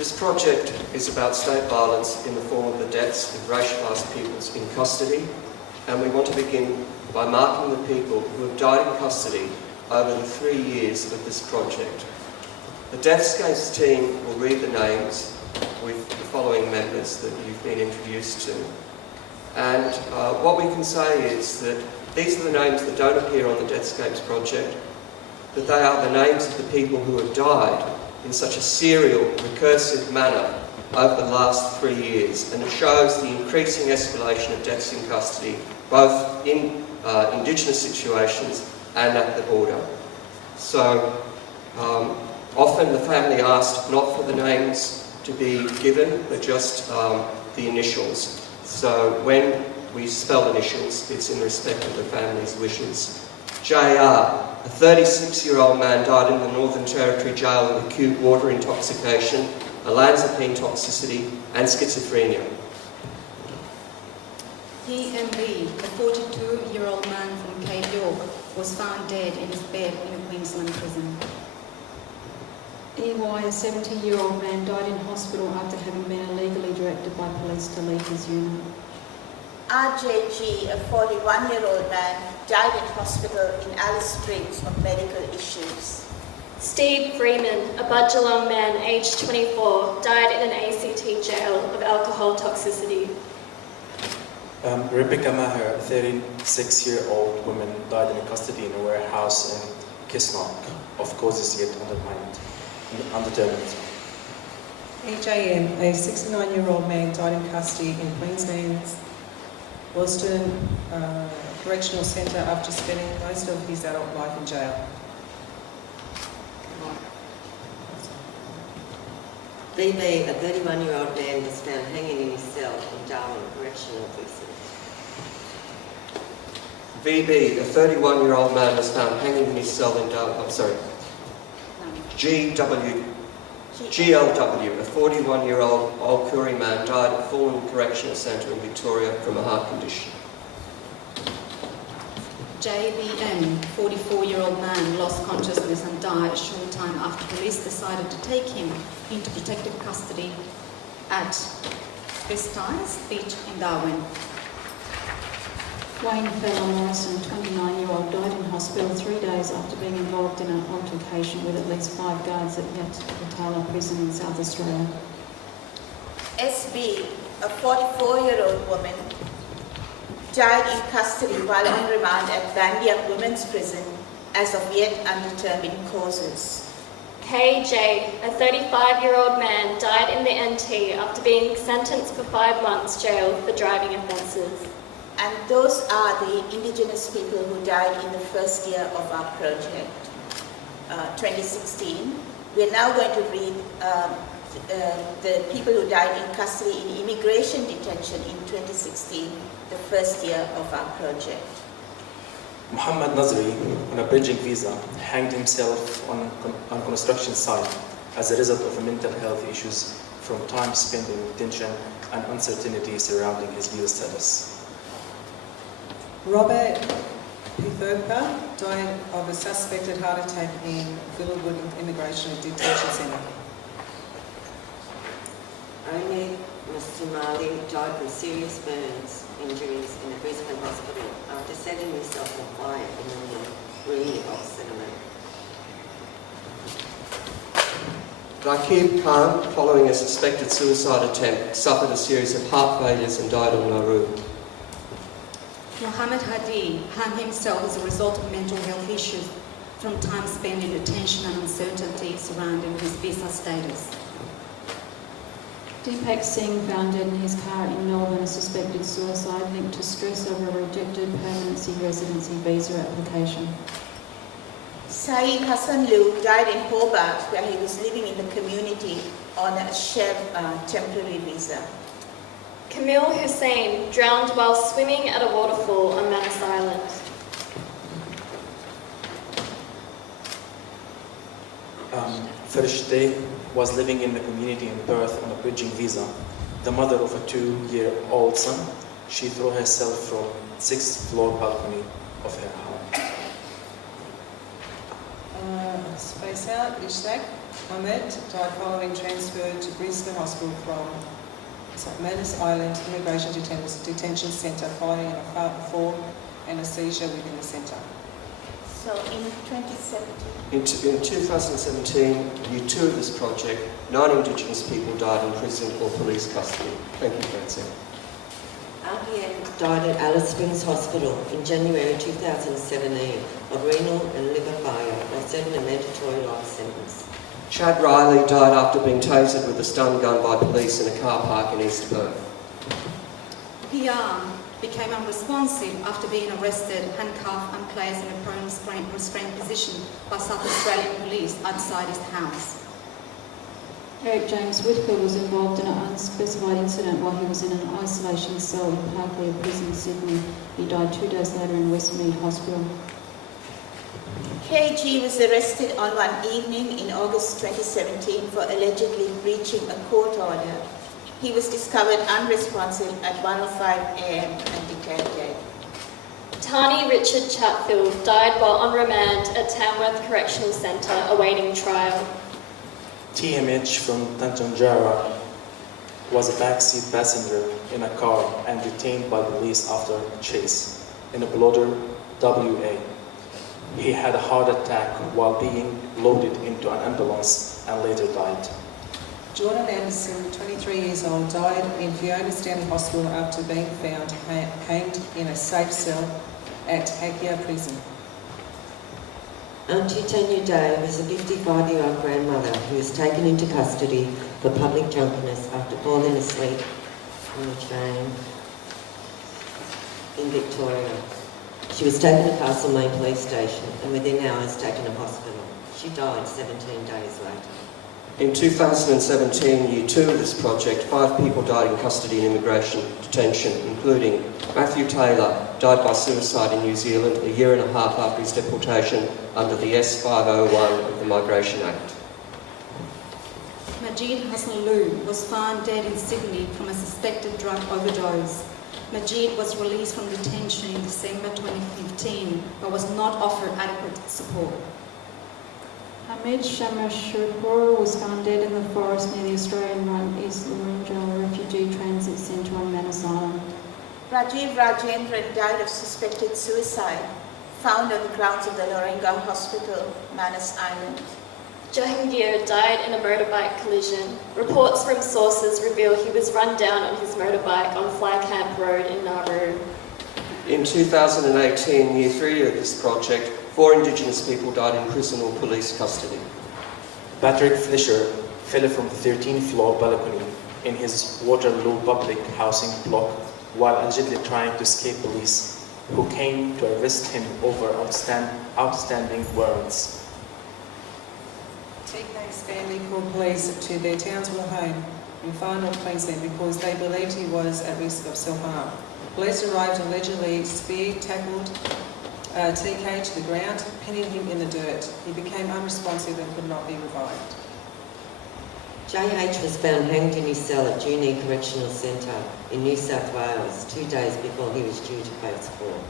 This project is about state violence in the form of the deaths of racialised peoples in custody, and we want to begin by marking the people who have died in custody over the 3 years of this project. The Deathscapes team will read the names with the following members that you've been introduced to. And what we can say is that these are the names that don't appear on the Deathscapes project, that they are the names of the people who have died in such a serial, recursive manner over the last 3 years, and it shows the increasing escalation of deaths in custody, both in Indigenous situations and at the border. So often the family asked not for the names to be given, but just the initials. So when we spell initials, it's in respect of the family's wishes. JR, a 36-year-old man, died in the Northern Territory jail with acute water intoxication, olanzapine toxicity and schizophrenia. PMB, a 42-year-old man from Cape York, was found dead in his bed in a Queensland prison. EY, a 70-year-old man, died in hospital after having been illegally directed by police to leave his unit. RJG, a 41-year-old man, died in hospital in Alice Springs of medical issues. Steve Freeman, a Budjalong man aged 24, died in an ACT jail of alcohol toxicity. Rebecca Maher, a 36-year-old woman, died in custody in a warehouse in Kisnock of causes yet undetermined. EJM, a 69-year-old man, died in custody in Queensland's Boston Correctional Centre after spending most of his adult life in jail. VB, a 31-year-old man, was found hanging in his cell in Darwin Correctional Precinct. VB, a 31-year-old man, was found hanging in his cell in Darwin. GLW, a 41-year-old Old Koori man, died at Fulham Correctional Centre in Victoria from a heart condition. JBM, 44-year-old man, lost consciousness and died a short time after police decided to take him into protective custody at Christie's Beach in Darwin. Wayne Fella Morrison, 29-year-old, died in hospital 3 days after being involved in an altercation with at least 5 guards at Yatala Prison in South Australia. SB, a 44-year-old woman, died in custody while on remand at Bandiak Women's Prison as of yet undetermined causes. KJ, a 35-year-old man, died in the NT after being sentenced for 5 months jail for driving offences. And those are the Indigenous people who died in the first year of our project, 2016. We're now going to read the people who died in custody in immigration detention in 2016, the first year of our project. Muhammad Nazri, on a bridging visa, hanged himself on a construction site as a result of mental health issues from time spent in detention and uncertainty surrounding his visa status. Robert Pitherka died of a suspected heart attack in Fiddlewood Immigration Detention Centre. Oni Musumali died from serious burns injuries in a Brisbane hospital after setting himself on fire in the Marine Box settlement. Rakib Khan, following a suspected suicide attempt, suffered a series of heart failures and died on Nauru. Mohammed Hadi hung himself as a result of mental health issues from time spent in detention and uncertainty surrounding his visa status. Deepak Singh found dead in his car in Melbourne, a suspected suicide linked to stress over a rejected permanency residency visa application. Saeed Hassan Lu died in Hobart, where he was living in the community on a shared temporary visa. Camille Hussein drowned while swimming at a waterfall on Manus Island. Farishte was living in the community in Perth on a bridging visa. The mother of a 2-year-old son, she threw herself from 6th floor balcony of her home. Space out, Ishak. Ahmed died following transfer to Brisbane Hospital from Manus Island Immigration Detention Centre following a fall and a seizure within the centre. So in 2017, In 2017, year 2 of this project, 9 Indigenous people died in prison or police custody. Thank you, Francine. RPN died at Alice Springs Hospital in January 2017 of renal and liver failure while serving a mandatory life sentence. Chad Riley died after being tasered with a stun gun by police in a car park in East Perth. PR became unresponsive after being arrested, handcuffed and placed in a prone restrained position by South Australian police outside his house. Eric James Whitaker was involved in an unspecified incident while he was in an isolation cell in Parklea Prison, Sydney. He died 2 days later in Westmead Hospital. KG was arrested on one evening in August 2017 for allegedly breaching a court order. He was discovered unresponsive at 1:05 a.m. and declared dead. Tani Richard Chatfield died while on remand at Tamworth Correctional Centre awaiting trial. TMH from Tanjungara was a backseat passenger in a car and detained by police after a chase in a Bloder, WA. He had a heart attack while being loaded into an ambulance and later died. Jordan Anderson, 23 years old, died in Fiona Stanley Hospital after being found hanged in a safe cell at Hakia Prison. Auntie Tanya Day was a 55-year-old grandmother who was taken into custody for public drunkenness after falling asleep on the train in Victoria. She was taken to Castlemaine Police Station and within hours taken to hospital. She died 17 days later. In 2017, year 2 of this project, 5 people died in custody and immigration detention, including Matthew Taylor, died by suicide in New Zealand a year and a half after his deportation under the S501 of the Migration Act. Majid Hassanloo was found dead in Sydney from a suspected drug overdose. Majid was released from detention in December 2015 but was not offered adequate support. Hamid Shamashurpur was found dead in the forest near the Australian-run East Larunga Refugee Transit Centre on Manus Island. Rajiv Rajendran died of suspected suicide, found on the grounds of the Loringa Hospital, Manus Island. Jahangir died in a motorbike collision. Reports from sources reveal he was run down on his motorbike on Fly Camp Road in Nauru. In 2018, year 3 of this project, 4 Indigenous people died in prison or police custody. Patrick Fisher fell from the 13th floor balcony in his Waterloo public housing block while allegedly trying to escape police, who came to arrest him over outstanding warrants. TK's family called police to their Townsville home in Far North Queensland because they believed he was at risk of self-harm. Police arrived and allegedly tackled TK to the ground, pinning him in the dirt. He became unresponsive and could not be revived. JH was found hanged in his cell at Junee Correctional Centre in New South Wales 2 days before he was due to face court.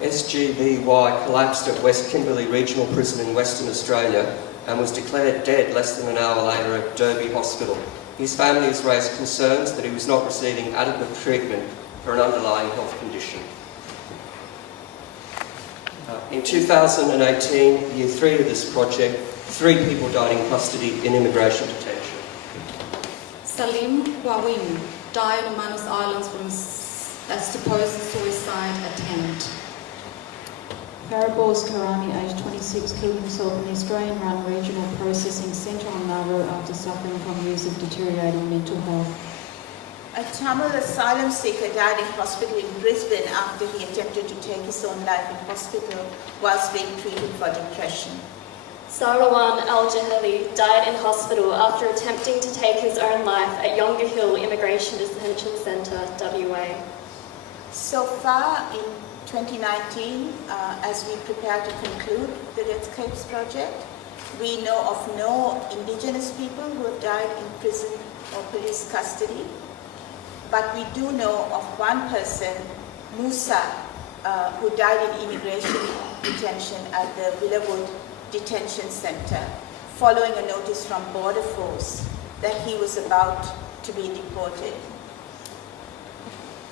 SGBY collapsed at West Kimberley Regional Prison in Western Australia and was declared dead less than an hour later at Derby Hospital. His family has raised concerns that he was not receiving adequate treatment for an underlying health condition. In 2018, year 3 of this project, 3 people died in custody in immigration detention. Salim Wawin died on Manus Islands from a supposed suicide attempt. Parabors Karami, aged 26, killed himself in the Australian-run Regional Processing Centre on Nauru after suffering from years of deteriorating mental health. A Tamil asylum seeker died in hospital in Brisbane after he attempted to take his own life in hospital whilst being treated for depression. Sarwan Al-Jahili died in hospital after attempting to take his own life at Yonga Hill Immigration Detention Centre, WA. So far in 2019, as we prepare to conclude the Deathscapes project, we know of no Indigenous people who have died in prison or police custody, but we do know of one person, Musa, who died in immigration detention at the Villawood Detention Centre following a notice from Border Force that he was about to be deported.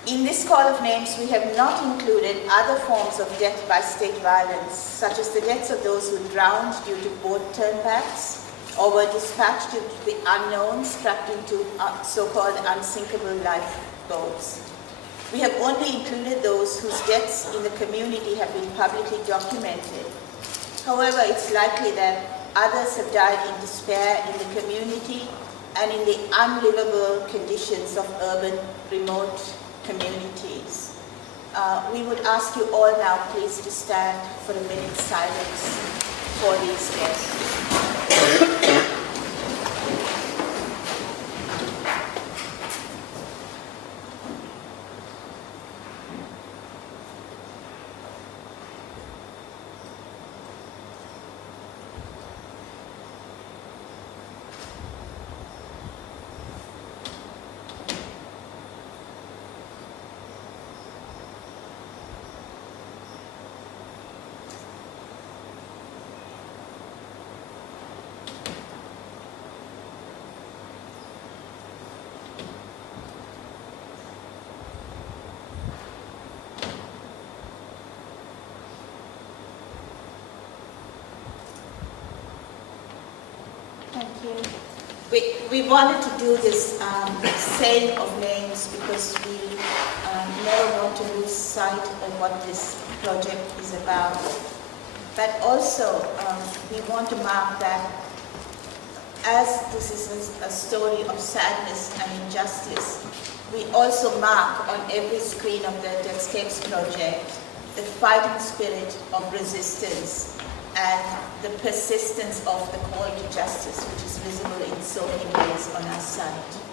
In this call of names, we have not included other forms of death by state violence, such as the deaths of those who drowned due to boat turnbacks or were dispatched due to the unknown strapped into so-called unsinkable lifeboats. We have only included those whose deaths in the community have been publicly documented. However, it's likely that others have died in despair in the community and in the unlivable conditions of urban, remote communities. We would ask you all now, please, to stand for a minute's silence for these deaths. Thank you. We wanted to do this saying of names because we never want to lose sight of what this project is about. But also, we want to mark that as this is a story of sadness and injustice, we also mark on every screen of the Deathscapes project the fighting spirit of resistance and the persistence of the call to justice, which is visible in so many ways on our site.